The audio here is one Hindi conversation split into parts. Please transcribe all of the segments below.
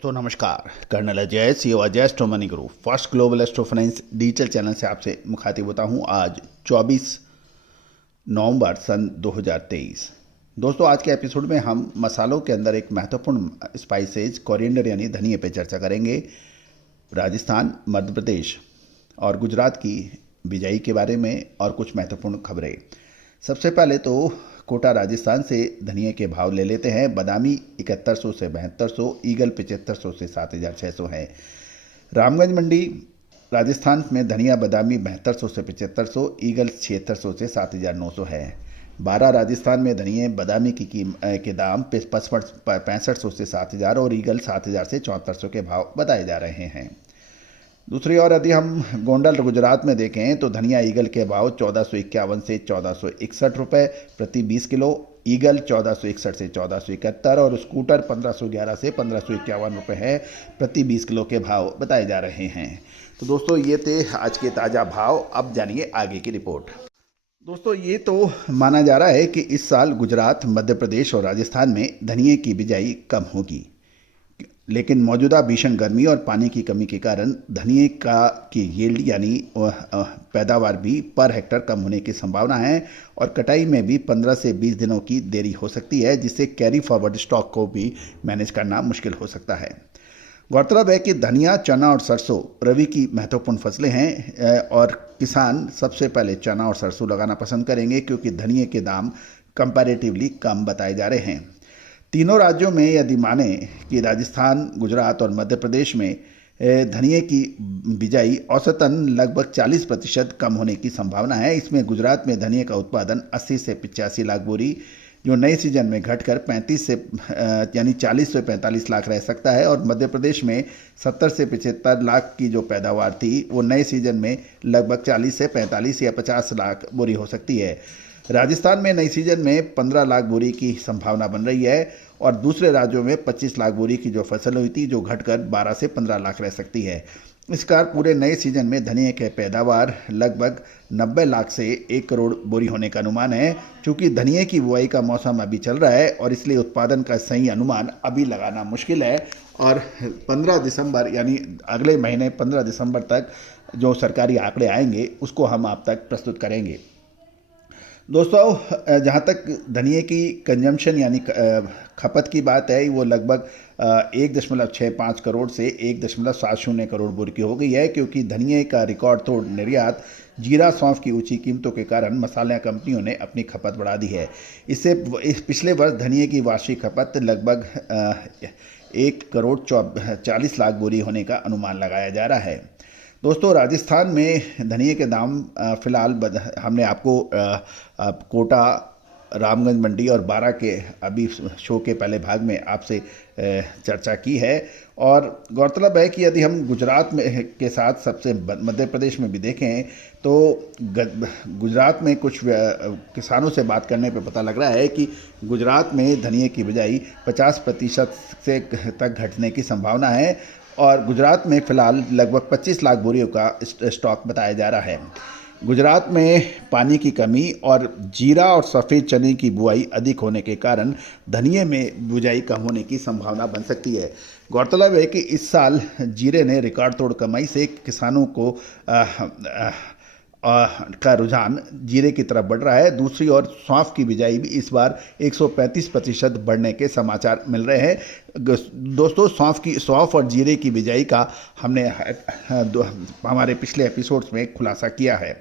दोस्तों नमस्कार। Colonel Ajay CO Ajay astro money group first global astro finance digital channel से आपसे मुखातिब होता हूं। आज 24 नवंबर सन 2023। दोस्तों आज के एपिसोड में हम मसालों के अंदर एक महत्वपूर्ण स्पाइसेज कोरिएंडर यानी धनिए पे चर्चा करेंगे। राजस्थान, मध्य प्रदेश और गुजरात की बिजाई के बारे में और कुछ महत्वपूर्ण खबरें। सबसे पहले तो कोटा राजस्थान से धनिए के भाव ले लेते हैं। बादामी 7100 से 7200, ईगल 7500 से 7600 है। रामगंज मंडी राजस्थान में धनिया बादामी 7200 से 7500, ईगल 7600 से 7900 है। बारह राजस्थान में धनिए बादामी के दाम 6500 से 7000 और ईगल 7000 से 7400 के भाव बताए जा रहे हैं। दूसरी ओर यदि हम गोंडल गुजरात में देखें तो धनिया ईगल के भाव 1451 से 1461 रुपये प्रति 20 किलो, ईगल 1461 से 1471 और स्कूटर 1511 से 1551 रुपये है प्रति 20 किलो के भाव बताए जा रहे हैं। तो दोस्तों ये थे आज के ताज़ा भाव। अब जानिए आगे की रिपोर्ट। दोस्तों ये तो माना जा रहा है कि इस साल गुजरात, मध्य प्रदेश और राजस्थान में धनिए की बिजाई कम होगी, लेकिन मौजूदा भीषण गर्मी और पानी की कमी के कारण धनिए की यील्ड यानी पैदावार भी पर हेक्टर कम होने की संभावना है और कटाई में भी 15 से 20 दिनों की देरी हो सकती है, जिससे कैरी फॉरवर्ड स्टॉक को भी मैनेज करना मुश्किल हो सकता है। गौरतलब है कि धनिया, चना और सरसों रबी की महत्वपूर्ण फसलें हैं और किसान सबसे पहले चना और सरसों लगाना पसंद करेंगे क्योंकि धनिए के दाम कंपैरेटिवली कम बताए जा रहे हैं। तीनों राज्यों में यदि माने कि राजस्थान, गुजरात और मध्य प्रदेश में धनिए की बिजाई औसतन लगभग 40% कम होने की संभावना है। इसमें गुजरात में धनिए का उत्पादन 80 से 85 लाख बोरी, जो नए सीजन में घटकर 35 से यानी 40 से 45 लाख रह सकता है और मध्य प्रदेश में 70 से 75 लाख की जो पैदावार थी वो नए सीजन में लगभग 40 से 45 या 50 लाख बोरी हो सकती है। राजस्थान में नई सीजन में 15 लाख बोरी की संभावना बन रही है और दूसरे राज्यों में 25 लाख बोरी की जो फसल हुई थी जो घटकर 12 से 15 लाख रह सकती है। इस कार पूरे नए सीजन में धनिए के पैदावार लगभग 90 लाख से 1 करोड़ बोरी होने का अनुमान है। चूँकि धनिए की बुआई का मौसम अभी चल रहा है और इसलिए उत्पादन का सही अनुमान अभी लगाना मुश्किल है और 15 दिसंबर यानी अगले महीने 15 दिसंबर तक जो सरकारी आंकड़े आएंगे उसको हम आप तक प्रस्तुत करेंगे। दोस्तों जहाँ तक धनिए की कंजम्पशन यानी खपत की बात है वो लगभग 1.65 करोड़ से 1.70 करोड़ बोरी की हो गई है, क्योंकि धनिए का रिकॉर्ड तोड़ निर्यात, जीरा, सौंफ की ऊंची कीमतों के कारण मसाला कंपनियों ने अपनी खपत बढ़ा दी है। इससे पिछले वर्ष धनिए की वार्षिक खपत लगभग 1 करोड़ 40 लाख बोरी होने का अनुमान लगाया जा रहा है। दोस्तों राजस्थान में धनिए के दाम फिलहाल हमने आपको कोटा, रामगंज मंडी और बारा के अभी शो के पहले भाग में आपसे चर्चा की है और गौरतलब है कि यदि हम गुजरात में के साथ सबसे मध्य प्रदेश में भी देखें तो गुजरात में कुछ किसानों से बात करने पे पता लग रहा है कि गुजरात में धनिए की बिजाई 50% से तक घटने की संभावना है और गुजरात में फ़िलहाल लगभग 25 लाख बोरियों का स्टॉक बताया जा रहा है। गुजरात में पानी की कमी और जीरा और सफ़ेद चने की बुआई अधिक होने के कारण धनिए में बुआई कम होने की संभावना बन सकती है। गौरतलब है कि इस साल जीरे ने रिकॉर्ड तोड़ कमाई से किसानों को का रुझान जीरे की तरफ बढ़ रहा है। दूसरी ओर सौंफ की बिजाई भी इस बार 135% बढ़ने के समाचार मिल रहे हैं। दोस्तों सौंफ और जीरे की बिजाई का हमने हमारे पिछले एपिसोड्स में खुलासा किया है।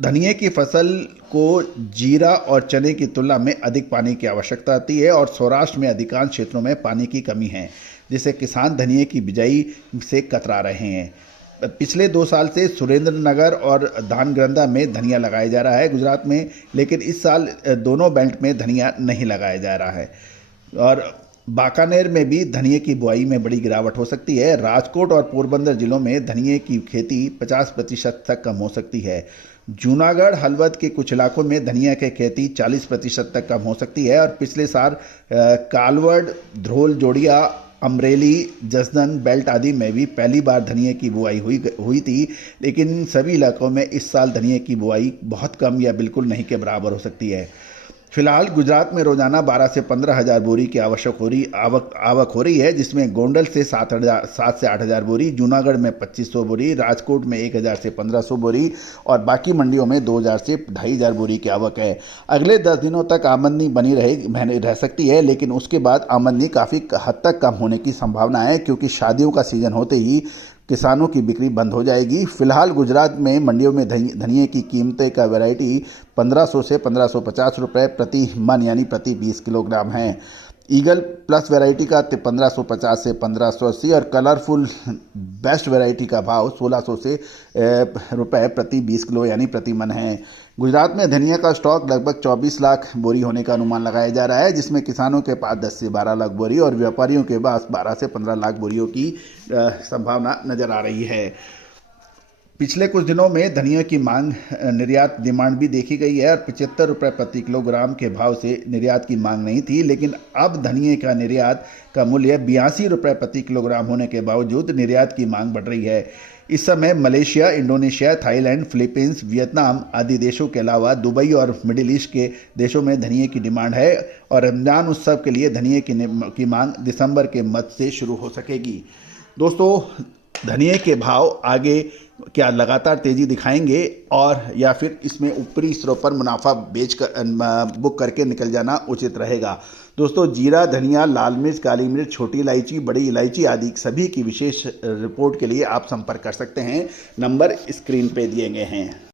धनिए की फसल को जीरा और चने की तुलना में अधिक पानी की आवश्यकता होती है और सौराष्ट्र में अधिकांश क्षेत्रों में पानी की कमी है, जिससे किसान धनिए की बिजाई से कतरा रहे हैं। पिछले 2 साल से सुरेंद्रनगर और धानग्रंदा में धनिया लगाया जा रहा है गुजरात में, लेकिन इस साल दोनों बेल्ट में धनिया नहीं लगाया जा रहा है और बाकानेर में भी धनिए की बुआई में बड़ी गिरावट हो सकती है। राजकोट और पोरबंदर जिलों में धनिए की खेती 50% तक कम हो सकती है। जूनागढ़, हलवद के कुछ इलाकों में धनिया की खेती 40% तक कम हो सकती है और पिछले साल कालवड, ध्रोल, जोड़िया, अमरेली, जसदन बेल्ट आदि में भी पहली बार धनिए की बुआई हुई थी, लेकिन सभी इलाकों में इस साल धनिए की बुआई बहुत कम या बिल्कुल नहीं के बराबर हो सकती है। फिलहाल गुजरात में रोजाना 12 से 15 हज़ार बोरी की आवक हो रही है, जिसमें गोंडल से 7 से 8 हज़ार बोरी, जूनागढ़ में 2500 बोरी, राजकोट में 1000 से 1500 बोरी और बाकी मंडियों में 2000 से 2500 बोरी की आवक है। अगले 10 दिनों तक आमदनी बनी रह सकती है, लेकिन उसके बाद आमदनी काफ़ी हद तक कम होने की संभावना है, क्योंकि शादियों का सीजन होते ही किसानों की बिक्री बंद हो जाएगी। फिलहाल गुजरात में मंडियों में धनिये की कीमतें का वैरायटी 1500 से 1550 रुपये प्रति मन यानी प्रति 20 किलोग्राम है। ईगल प्लस वैरायटी का 1550 से 1580 और कलरफुल बेस्ट वैरायटी का भाव 1600 से रुपये प्रति 20 किलो यानी प्रति मन है। गुजरात में धनिया का स्टॉक लगभग 24 लाख बोरी होने का अनुमान लगाया जा रहा है, जिसमें किसानों के पास 10 से 12 लाख बोरी और व्यापारियों के पास 12 से 15 लाख बोरियों की संभावना नजर आ रही है। पिछले कुछ दिनों में धनिया की मांग निर्यात डिमांड भी देखी गई है और 75 रुपये प्रति किलोग्राम के भाव से निर्यात की मांग नहीं थी, लेकिन अब धनिये का निर्यात का मूल्य 82 रुपये प्रति किलोग्राम होने के बावजूद निर्यात की मांग बढ़ रही है। इस समय Malaysia, Indonesia, Thailand, Philippines, Vietnam आदि देशों के अलावा दुबई और मिडिल ईस्ट के देशों में धनिये की डिमांड है और रमजान उत्सव के लिए धनिये की मांग दिसंबर के मध्य से शुरू हो सकेगी। दोस्तों, धनिये के भाव आगे क्या लगातार तेजी दिखाएंगे और या फिर इसमें ऊपरी स्तरों पर मुनाफा बुक करके निकल जाना उचित रहेगा। दोस्तों, जीरा, धनिया, लाल मिर्च, काली मिर्च, छोटी इलायची, बड़ी इलायची आदि सभी की विशेष रिपोर्ट के लिए आप संपर्क कर सकते हैं। नंबर स्क्रीन पे दिए गए हैं।